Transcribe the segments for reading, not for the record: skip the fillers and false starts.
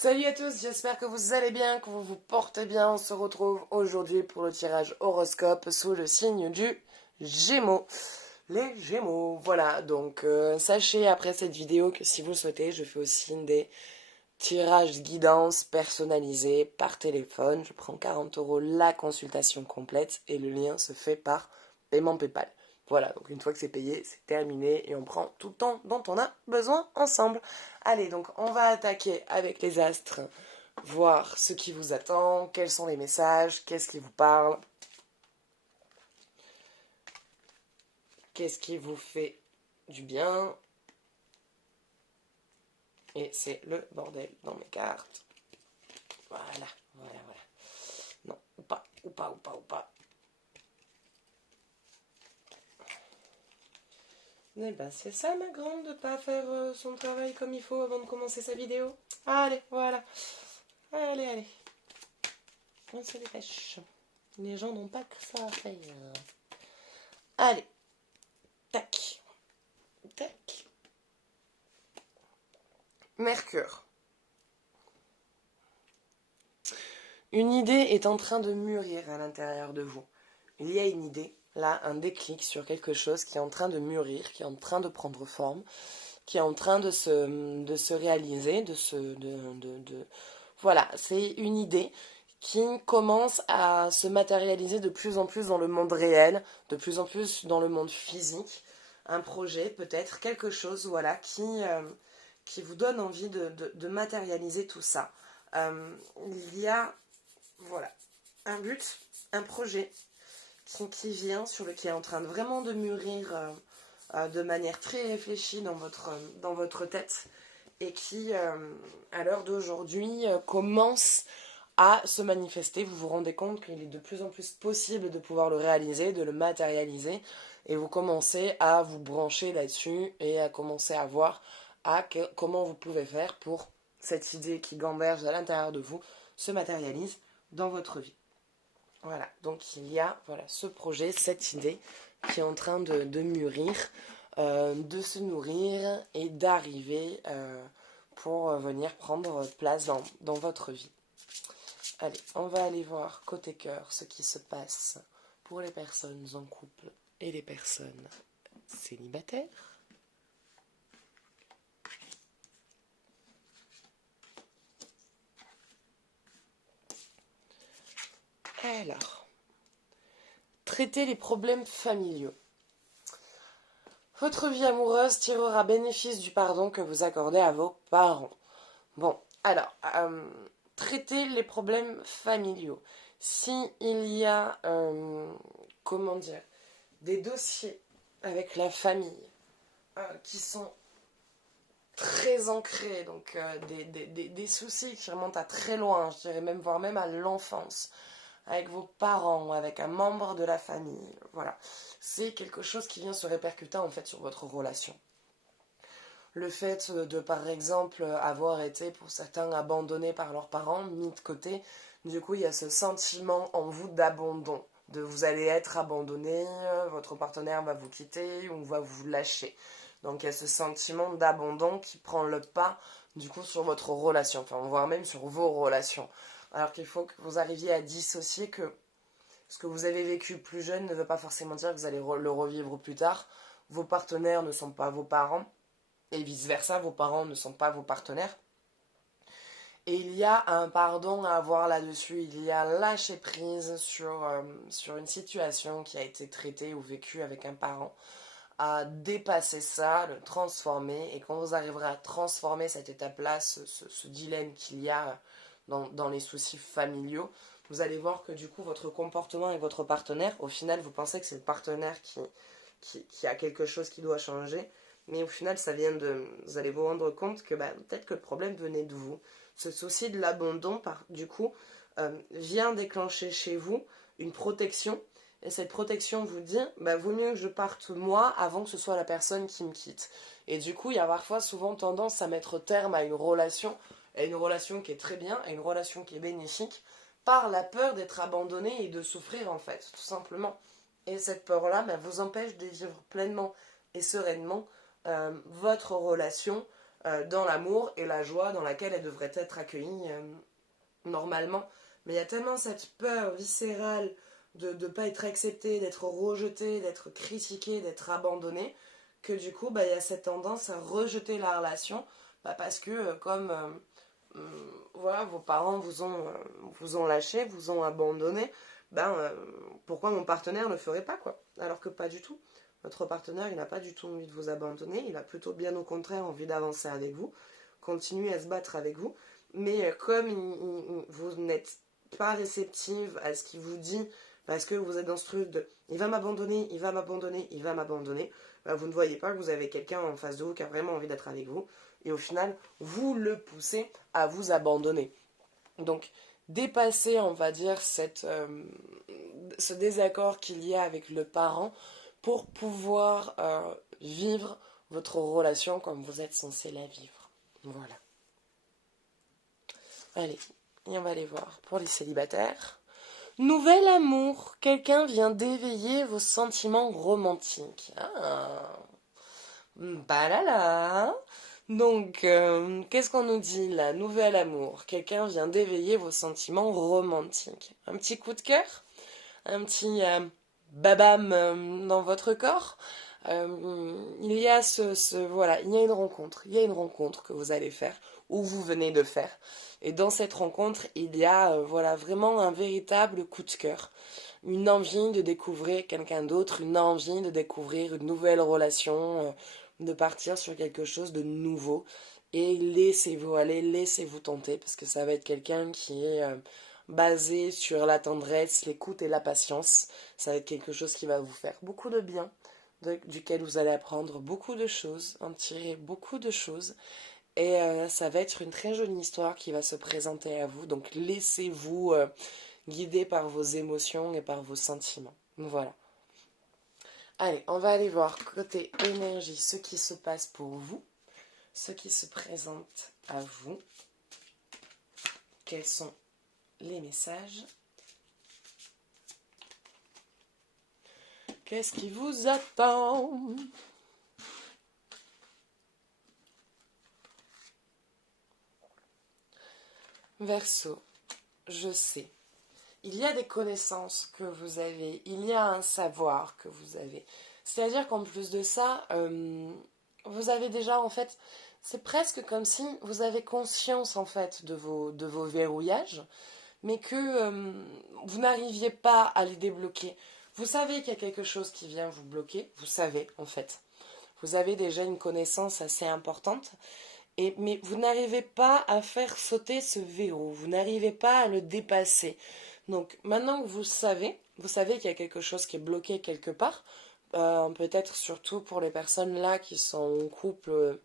Salut à tous, j'espère que vous allez bien, que vous vous portez bien. On se retrouve aujourd'hui pour le tirage horoscope sous le signe du Gémeaux. Les Gémeaux, voilà. Donc sachez après cette vidéo que si vous le souhaitez, je fais aussi des tirages guidance personnalisés par téléphone. Je prends 40 € la consultation complète et le lien se fait par paiement PayPal. Voilà, donc une fois que c'est payé, c'est terminé et on prend tout le temps dont on a besoin ensemble. Allez, donc on va attaquer avec les astres, voir ce qui vous attend, quels sont les messages, qu'est-ce qui vous parle, qu'est-ce qui vous fait du bien. Et c'est le bordel dans mes cartes. Voilà, voilà, voilà. Non, ou pas, ou pas, ou pas, ou pas. Eh ben c'est ça ma grande, de pas faire son travail comme il faut avant de commencer sa vidéo. Allez, voilà. Allez, allez. On se dépêche. Les gens n'ont pas que ça à faire. Allez. Tac. Tac. Mercure. Une idée est en train de mûrir à l'intérieur de vous. Il y a une idée, là, un déclic sur quelque chose qui est en train de mûrir, qui est en train de prendre forme, qui est en train de se réaliser, Voilà, c'est une idée qui commence à se matérialiser de plus en plus dans le monde réel, de plus en plus dans le monde physique. Un projet, peut-être, quelque chose, voilà, qui vous donne envie de matérialiser tout ça. Il y a, voilà, un but, un projet qui vient, qui est en train de vraiment de mûrir de manière très réfléchie dans votre tête et qui, à l'heure d'aujourd'hui, commence à se manifester. Vous vous rendez compte qu'il est de plus en plus possible de pouvoir le réaliser, de le matérialiser, et vous commencez à vous brancher là-dessus et à commencer à voir comment vous pouvez faire pour cette idée qui gamberge à l'intérieur de vous se matérialise dans votre vie. Voilà, donc il y a voilà, ce projet, cette idée qui est en train de mûrir, de se nourrir et d'arriver pour venir prendre place dans votre vie. Allez, on va aller voir côté cœur ce qui se passe pour les personnes en couple et les personnes célibataires. Alors, traiter les problèmes familiaux. Votre vie amoureuse tirera bénéfice du pardon que vous accordez à vos parents. Bon, alors, traiter les problèmes familiaux. Si il y a, comment dire, des dossiers avec la famille qui sont très ancrés, donc des soucis qui remontent à très loin, je dirais même, voire même à l'enfance, avec vos parents, avec un membre de la famille, voilà. C'est quelque chose qui vient se répercuter en fait sur votre relation. Le fait de, par exemple, avoir été pour certains abandonnés par leurs parents, mis de côté, du coup il y a ce sentiment en vous d'abandon, de vous allez être abandonné, votre partenaire va vous quitter ou va vous lâcher. Donc il y a ce sentiment d'abandon qui prend le pas du coup sur votre relation, enfin voire même sur vos relations. Alors qu'il faut que vous arriviez à dissocier que ce que vous avez vécu plus jeune ne veut pas forcément dire que vous allez le revivre plus tard. Vos partenaires ne sont pas vos parents et vice-versa, vos parents ne sont pas vos partenaires. Et il y a un pardon à avoir là-dessus, il y a lâcher prise sur une situation qui a été traitée ou vécue avec un parent, à dépasser ça, le transformer, et quand vous arriverez à transformer cette étape-là, ce dilemme qu'il y a dans les soucis familiaux, vous allez voir que du coup votre comportement et votre partenaire, au final vous pensez que c'est le partenaire qui a quelque chose qui doit changer, mais au final ça vient de... Vous allez vous rendre compte que peut-être que le problème venait de vous. Ce souci de l'abandon, du coup, vient déclencher chez vous une protection. Et cette protection vous dit, vaut mieux que je parte moi avant que ce soit la personne qui me quitte. Et du coup, il y a parfois souvent tendance à mettre terme à une relation qui est très bien, à une relation qui est bénéfique, par la peur d'être abandonné et de souffrir en fait, tout simplement. Et cette peur-là vous empêche de vivre pleinement et sereinement votre relation dans l'amour et la joie dans laquelle elle devrait être accueillie normalement. Mais il y a tellement cette peur viscérale de ne pas être accepté, d'être rejeté, d'être critiqué, d'être abandonné, que du coup, il y a cette tendance à rejeter la relation, parce que comme voilà, vos parents vous ont lâché, vous ont abandonné, pourquoi mon partenaire ne ferait pas quoi? Alors que pas du tout. Votre partenaire, il n'a pas du tout envie de vous abandonner, il a plutôt bien au contraire envie d'avancer avec vous, continuer à se battre avec vous, mais comme vous n'êtes pas réceptive à ce qu'il vous dit, parce que vous êtes dans ce truc de il va m'abandonner, il va m'abandonner, il va m'abandonner, vous ne voyez pas que vous avez quelqu'un en face de vous qui a vraiment envie d'être avec vous, et au final, vous le poussez à vous abandonner. Donc, dépasser, on va dire, ce désaccord qu'il y a avec le parent pour pouvoir vivre votre relation comme vous êtes censé la vivre. Voilà. Allez, et on va aller voir pour les célibataires. Nouvel amour, quelqu'un vient d'éveiller vos sentiments romantiques. Ah, balala. Donc, qu'est-ce qu'on nous dit là? Nouvel amour, quelqu'un vient d'éveiller vos sentiments romantiques. Un petit coup de cœur? Un petit babam dans votre corps? Il y a voilà, il y a une rencontre que vous allez faire, ou vous venez de faire. Et dans cette rencontre, il y a voilà, vraiment un véritable coup de cœur. Une envie de découvrir quelqu'un d'autre, une envie de découvrir une nouvelle relation, de partir sur quelque chose de nouveau. Et laissez-vous aller, laissez-vous tenter, parce que ça va être quelqu'un qui est basé sur la tendresse, l'écoute et la patience. Ça va être quelque chose qui va vous faire beaucoup de bien, duquel vous allez apprendre beaucoup de choses, en tirer beaucoup de choses. Et ça va être une très jolie histoire qui va se présenter à vous. Donc laissez-vous guider par vos émotions et par vos sentiments. Voilà. Allez, on va aller voir côté énergie ce qui se passe pour vous, ce qui se présente à vous. Quels sont les messages? Qu'est-ce qui vous attend? Verseau, je sais. Il y a des connaissances que vous avez, il y a un savoir que vous avez. C'est-à-dire qu'en plus de ça, vous avez déjà en fait, c'est presque comme si vous avez conscience en fait de vos verrouillages, mais que vous n'arriviez pas à les débloquer. Vous savez qu'il y a quelque chose qui vient vous bloquer, vous savez en fait. Vous avez déjà une connaissance assez importante, mais vous n'arrivez pas à faire sauter ce verrou, vous n'arrivez pas à le dépasser. Donc maintenant que vous savez qu'il y a quelque chose qui est bloqué quelque part, peut-être surtout pour les personnes là qui sont en couple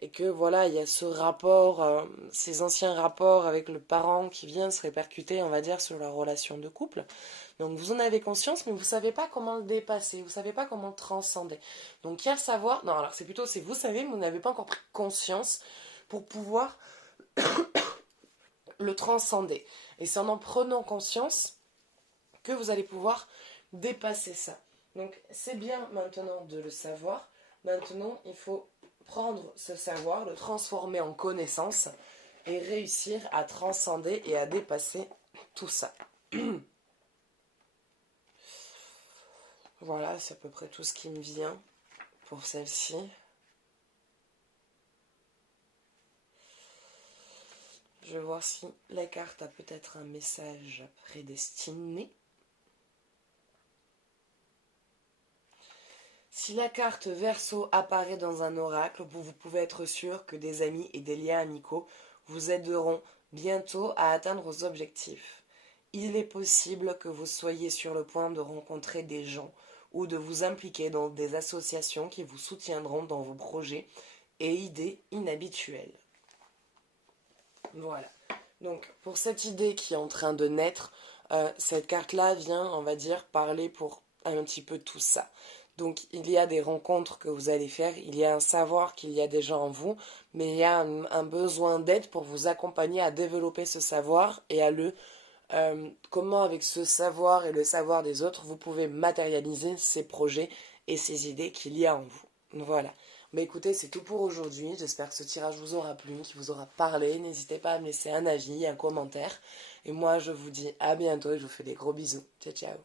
et que voilà, il y a ce rapport, ces anciens rapports avec le parent qui vient se répercuter, on va dire, sur la relation de couple. Donc vous en avez conscience, mais vous ne savez pas comment le dépasser, vous ne savez pas comment le transcender. Donc il y a savoir, non alors c'est vous savez, mais vous n'avez pas encore pris conscience pour pouvoir le transcender. Et c'est en prenant conscience que vous allez pouvoir dépasser ça. Donc c'est bien maintenant de le savoir. Maintenant, il faut prendre ce savoir, le transformer en connaissance et réussir à transcender et à dépasser tout ça. Voilà, c'est à peu près tout ce qui me vient pour celle-ci. Je vais voir si la carte a peut-être un message prédestiné. Si la carte Verseau apparaît dans un oracle, vous pouvez être sûr que des amis et des liens amicaux vous aideront bientôt à atteindre vos objectifs. Il est possible que vous soyez sur le point de rencontrer des gens ou de vous impliquer dans des associations qui vous soutiendront dans vos projets et idées inhabituelles. Voilà. Donc, pour cette idée qui est en train de naître, cette carte-là vient, on va dire, parler pour un petit peu tout ça. Donc, il y a des rencontres que vous allez faire, il y a un savoir qu'il y a déjà en vous, mais il y a un besoin d'aide pour vous accompagner à développer ce savoir et à comment avec ce savoir et le savoir des autres, vous pouvez matérialiser ces projets et ces idées qu'il y a en vous. Voilà. Bah écoutez, c'est tout pour aujourd'hui. J'espère que ce tirage vous aura plu, qu'il vous aura parlé. N'hésitez pas à me laisser un avis, un commentaire. Et moi, je vous dis à bientôt et je vous fais des gros bisous. Ciao, ciao.